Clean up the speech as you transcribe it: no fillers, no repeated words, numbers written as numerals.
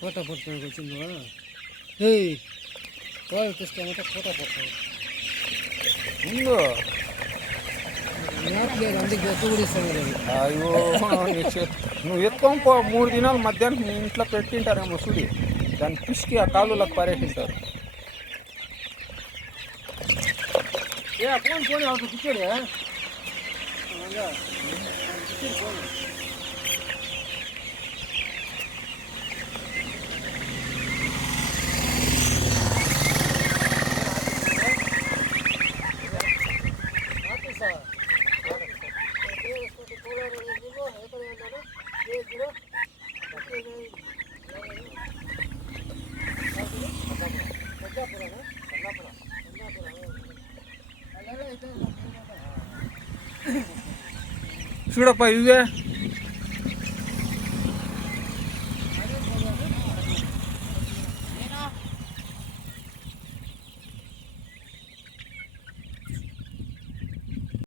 Photo పట్టుకోనికి వచ్చిందా? ఏయ్ వాళ్ళు తీసుకెళ్ళమంటే ఫోటో పట్టుకోవాలి ముందు. మ్యాప్ లేదు, అందుకే ఎత్తు కూడా ఇస్తాను కదా. అయ్యో నువ్వు ఎత్తుకొని పో. 3 దినాలు మధ్యాహ్నం మీ ఇంట్లో పెట్టింటారేమో చూడి, దాన్ని పిసికి ఆ కాలువలకు పరేసింటారు. ఏ ఫోన్ ఫోన్ అవుతుంది పిచ్చాడు ఫోన్. చూడప్ప ఇవే